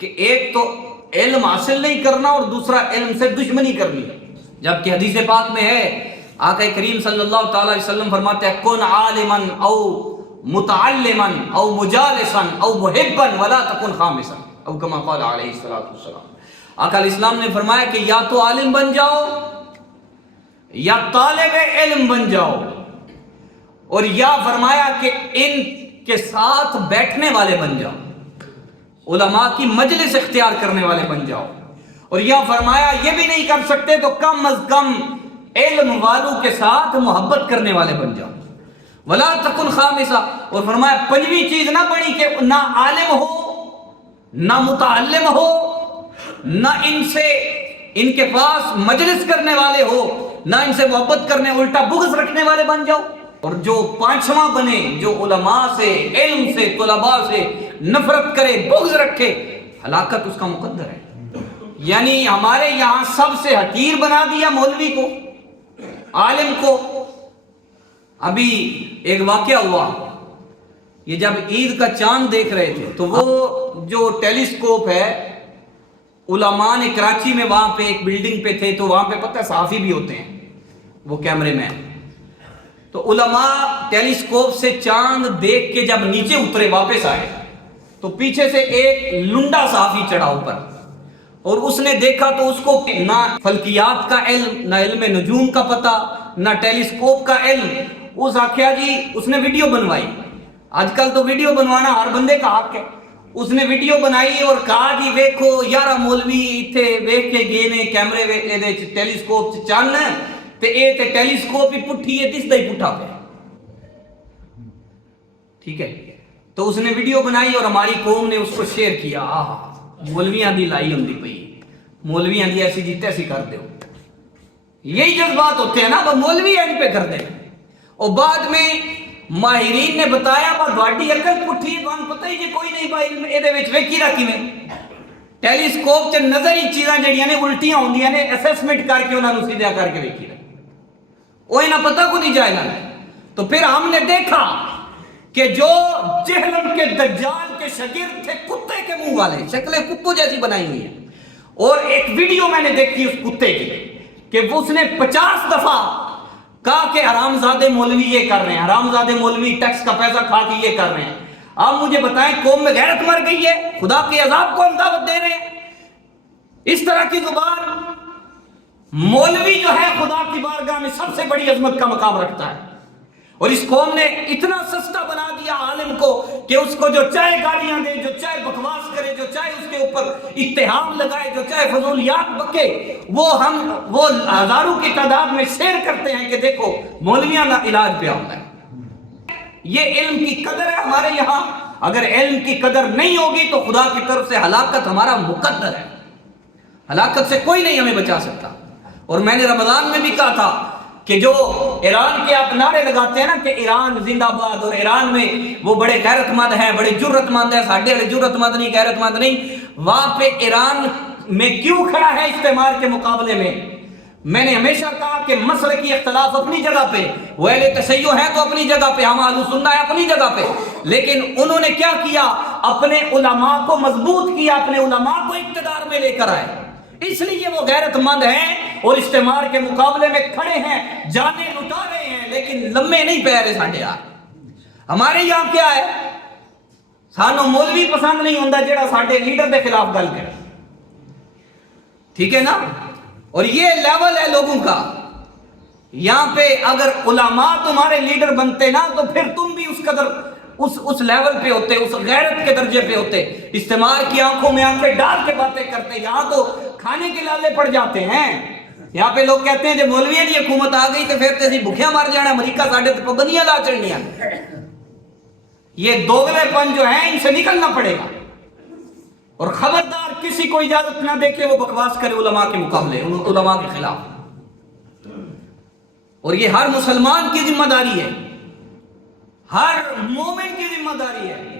کہ ایک تو علم حاصل نہیں کرنا اور دوسرا علم سے دشمنی کرنی، جبکہ حدیث پاک میں ہے آقا کریم صلی اللہ تعالی علیہ وسلم فرماتے ہیں کن عالما او متعلما او مجالسا او محبا ولا تکن خامسا او کما قال علیہ الصلوۃ والسلام۔ آقا علیہ السلام نے فرمایا کہ یا تو عالم بن جاؤ یا طالب علم بن جاؤ، اور یا فرمایا کہ ان کے ساتھ بیٹھنے والے بن جاؤ، علماء کی مجلس اختیار کرنے والے بن جاؤ، اور یا فرمایا یہ بھی نہیں کر سکتے تو کم از کم علم والوں کے ساتھ محبت کرنے والے بن جاؤ، ولا تکن خامسا، اور فرمایا پنجویں چیز نہ بنی کہ نہ عالم ہو نہ متعلم ہو نہ ان کے پاس مجلس کرنے والے ہو نہ ان سے محبت کرنے، الٹا بغض رکھنے والے بن جاؤ۔ اور جو پانچواں بنے، جو علماء سے، علم سے، طلباء سے نفرت کرے، بغض رکھے، ہلاکت اس کا مقدر ہے۔ یعنی ہمارے یہاں سب سے حقیر بنا دیا مولوی کو، عالم کو۔ ابھی ایک واقعہ ہوا، یہ جب عید کا چاند دیکھ رہے تھے تو وہ جو ٹیلیسکوپ ہے، علماء نے کراچی میں وہاں پہ ایک بلڈنگ پہ تھے تو وہاں پہ پتہ ہے صحافی بھی ہوتے ہیں، وہ کیمرے مین، تو علماء ٹیلیسکوپ سے چاند دیکھ کے جب نیچے اترے واپس آئے تو پیچھے سے ایک لنڈا صحافی چڑھا اوپر، اور اس نے دیکھا تو اس کو نہ فلکیات کا علم، نہ علم نجوم کا پتہ، نہ ٹیلیسکوپ کا علم۔ اس آخیا جی اس نے ویڈیو بنوائی، آج کل تو ویڈیو بنوانا ہر بندے کا حق ہے، اس نے ویڈیو بنائی اور کہا جی ویکھو یارا مولوی اتھے ویکھ کے گئے نے کیمرے ٹیلیسکوپ سے چان تے اے تے ٹیلیسکوپ ہی پٹھی ہے دسدا ہی پٹھا پہ، ٹھیک ہے۔ تو اس نے ویڈیو بنائی اور ہماری قوم نے اس کو شیئر کیا، مولویاں دی لائی ہوندی پئی، مولویاں دی ایسی جی تیسی کر دیو، یہی جذبات ہوتے ہیں نا، وہ مولوی اینڈ پہ کر دیں۔ اور بعد میں ماہرین نے بتایا با تہاڈی عقل پٹھی بان پتہ ہی جی کوئی نہیں با علم اے وچ ویکھی را کیویں، ٹیلیسکوپ چ نظری چیزاں جڑیاں نے الٹیاں ہوندیاں نے، اسیسمنٹ کر کے انہاں نوں سیدھا کر کے ویکھی را، وہ انہاں پتہ کو نہیں جائے نہ۔ تو پھر ہم نے دیکھا کہ جو جہلم کے دجال کے شاگرد تھے کتے کے منہ والے، شکلیں کتوں جیسی بنائی ہوئی ہیں، اور ایک ویڈیو میں نے دیکھی اس کتے کی کہ اس نے 50 دفعہ کہا کہ حرامزادے مولوی یہ کر رہے ہیں، حرامزادے مولوی ٹیکس کا پیسہ کھا کے یہ کر رہے ہیں۔ آپ مجھے بتائیں قوم میں غیرت مر گئی ہے؟ خدا کے عذاب کو ہم دعوت دے رہے ہیں؟ اس طرح کی زبان، مولوی جو ہے خدا کی بارگاہ میں سب سے بڑی عظمت کا مقام رکھتا ہے، اور اس قوم نے اتنا سستا بنا دیا عالم کو کہ اس کو جو چاہے گالیاں دے، جو چاہے بکواس کرے، جو چاہے اس کے اوپر اتہام لگائے، جو چاہے فضولیات بکے، وہ ہزاروں کی تعداد میں شیئر کرتے ہیں کہ دیکھو مولویاں کا علاج پہ ہوتا ہے۔ یہ علم کی قدر ہے ہمارے یہاں، اگر علم کی قدر نہیں ہوگی تو خدا کی طرف سے ہلاکت ہمارا مقدر ہے، ہلاکت سے کوئی نہیں ہمیں بچا سکتا۔ اور میں نے رمضان میں بھی کہا تھا کہ جو ایران کے آپ نعرے لگاتے ہیں نا کہ ایران زندہ باد، اور ایران میں وہ بڑے غیرت مند ہیں، بڑے جرت مند ہیں، ساڈے والے جرت مند نہیں، غیرت مند نہیں، وہاں پہ ایران میں کیوں کھڑا ہے استعمار کے مقابلے میں؟ میں نے ہمیشہ کہا کہ مسلکی اختلاف اپنی جگہ پہ، وہ اہل تشیع ہیں تو اپنی جگہ پہ، ہم اہل سنت ہیں اپنی جگہ پہ، لیکن انہوں نے کیا کیا؟ اپنے علماء کو مضبوط کیا، اپنے علماء کو اقتدار میں لے کر آئے، اس لیے وہ غیرت مند ہیں اور استعمار کے مقابلے میں کھڑے ہیں، جانیں لٹا رہے ہیں، لیکن لمے نہیں پہ رہے ساڈے یار۔ ہمارے یہاں کیا ہے؟ سانو مولوی پسند نہیں ہوندا جڑا ساڈے لیڈر دے خلاف گل کرے، ٹھیک ہے نا؟ اور یہ لیول ہے لوگوں کا۔ یہاں پہ اگر علماء تمہارے لیڈر بنتے نا تو پھر تم بھی اس قدر اس لیول پہ ہوتے، اس غیرت کے درجے پہ ہوتے، استعمار کی آنکھوں میں آنکھیں ڈال کے باتیں کرتے۔ یہاں تو کھانے کے لالے پڑ جاتے ہیں، یہاں پہ لوگ کہتے ہیں جب مولویوں کی حکومت آ گئی تو پھر تے بھوکھیاں مر جانا، امریکہ ساڈے تے پابندیاں لا چڑھنیاں۔ یہ دوگلے پن جو ہیں ان سے نکلنا پڑے گا، اور خبردار کسی کو اجازت نہ دے کہ وہ بکواس کرے علماء کے مقابلے، علماء کے خلاف۔ اور یہ ہر مسلمان کی ذمہ داری ہے، ہر مومن کی ذمہ داری ہے